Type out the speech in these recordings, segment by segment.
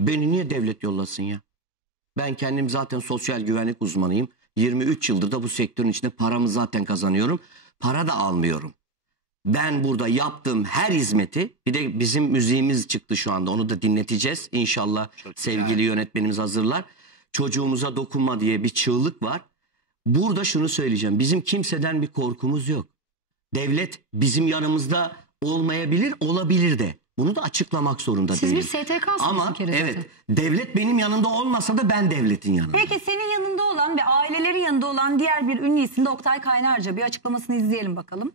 Beni niye devlet yollasın ya? Ben kendim zaten sosyal güvenlik uzmanıyım. 23 yıldır da bu sektörün içinde paramı zaten kazanıyorum. Para da almıyorum. Ben burada yaptığım her hizmeti bir de bizim müziğimiz çıktı şu anda onu da dinleteceğiz. İnşallah sevgili yönetmenimiz hazırlar. Çocuğumuza dokunma diye bir çığlık var. Burada şunu söyleyeceğim. Bizim kimseden bir korkumuz yok. Devlet bizim yanımızda olmayabilir, olabilir de. Bunu da açıklamak zorunda Siz bir değilim. STK'sınız Ama bir kere evet zaten. devlet benim yanımda olmasa da ben devletin yanında. Peki senin yanında olan ve aileleri yanında olan diğer bir ünlü isim de Oktay Kaynarca. Bir açıklamasını izleyelim bakalım.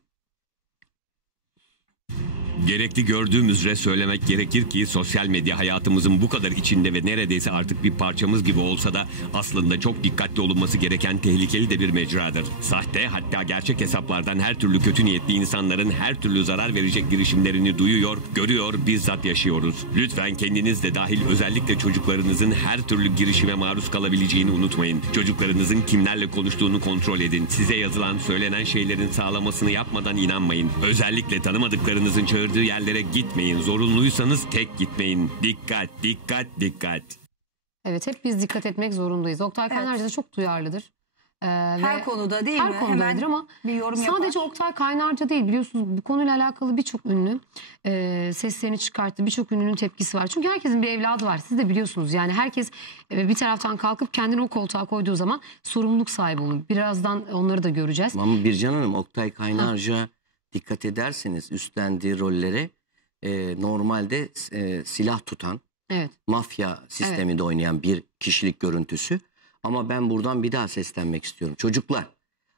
Gerekli gördüğüm üzere söylemek gerekir ki sosyal medya hayatımızın bu kadar içinde ve neredeyse artık bir parçamız gibi olsa da aslında çok dikkatli olunması gereken tehlikeli de bir mecradır. Sahte hatta gerçek hesaplardan her türlü kötü niyetli insanların her türlü zarar verecek girişimlerini duyuyor, görüyor, bizzat yaşıyoruz. Lütfen kendiniz de dahil özellikle çocuklarınızın her türlü girişime maruz kalabileceğini unutmayın. Çocuklarınızın kimlerle konuştuğunu kontrol edin. Size yazılan, söylenen şeylerin sağlamasını yapmadan inanmayın. Özellikle tanımadıklarınızın çağırdığı yerlere gitmeyin. Zorunluysanız tek gitmeyin. Dikkat, dikkat, dikkat. Evet hep biz dikkat etmek zorundayız. Oktay Evet. Kaynarca da çok duyarlıdır. Ee, Her ve konuda değil her mi? konuda Hemen öyledir ama bir yorum sadece yapar. Oktay Kaynarca değil biliyorsunuz bu konuyla alakalı birçok ünlü e, seslerini çıkarttı. Birçok ünlünün tepkisi var. Çünkü herkesin bir evladı var. Siz de biliyorsunuz. Yani herkes e, bir taraftan kalkıp kendini o koltuğa koyduğu zaman sorumluluk sahibi olur. Birazdan onları da göreceğiz. Ama Bircan Hanım Oktay Kaynarca dikkat ederseniz üstlendiği rollere e, normalde e, silah tutan Evet. mafya sisteminde oynayan bir kişilik görüntüsü. Ama ben buradan bir daha seslenmek istiyorum. Çocuklar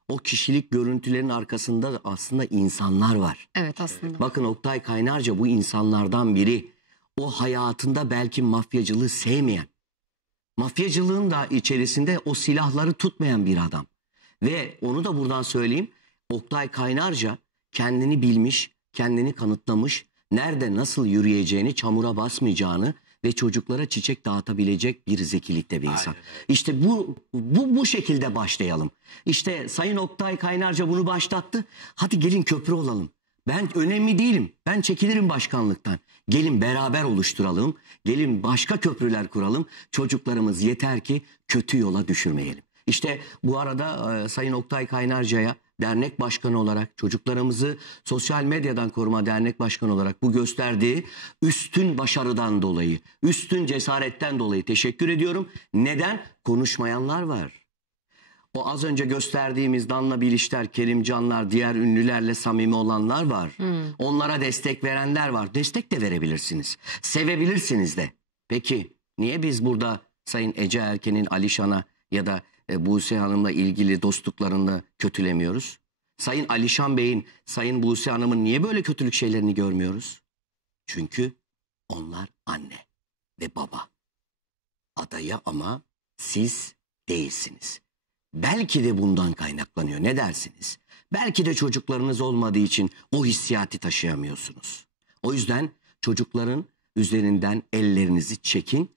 o kişilik görüntülerin arkasında da aslında insanlar var. Evet aslında. Bakın Oktay Kaynarca bu insanlardan biri. O hayatında belki mafyacılığı sevmeyen, mafyacılığın da içerisinde o silahları tutmayan bir adam. Ve onu da buradan söyleyeyim. Oktay Kaynarca kendini bilmiş, kendini kanıtlamış, nerede nasıl yürüyeceğini, çamura basmayacağını ve çocuklara çiçek dağıtabilecek bir zekilikte bir insan. İşte bu bu bu şekilde başlayalım. İşte Sayın Oktay Kaynarca bunu başlattı. Hadi gelin köprü olalım. Ben önemli değilim. Ben çekilirim başkanlıktan. Gelin beraber oluşturalım. Gelin başka köprüler kuralım. Çocuklarımız yeter ki kötü yola düşürmeyelim. İşte bu arada e, Sayın Oktay Kaynarca'ya dernek başkanı olarak çocuklarımızı sosyal medyadan koruma dernek başkanı olarak bu gösterdiği üstün başarıdan dolayı, üstün cesaretten dolayı teşekkür ediyorum. Neden? Konuşmayanlar var. O az önce gösterdiğimiz Danla Bilişler, Kerimcanlar, diğer ünlülerle samimi olanlar var. Onlara destek verenler var. Destek de verebilirsiniz. Sevebilirsiniz de. Peki niye biz burada Sayın Ece Erken'in Alişan'a ya da e, Buse Hanım'la ilgili dostluklarını kötülemiyoruz? Sayın Alişan Bey'in, Sayın Buse Hanım'ın niye böyle kötülük şeylerini görmüyoruz? Çünkü onlar anne ve baba. Adaya ama siz değilsiniz. Belki de bundan kaynaklanıyor. Ne dersiniz? Belki de çocuklarınız olmadığı için o hissiyatı taşıyamıyorsunuz. O yüzden çocukların üzerinden ellerinizi çekin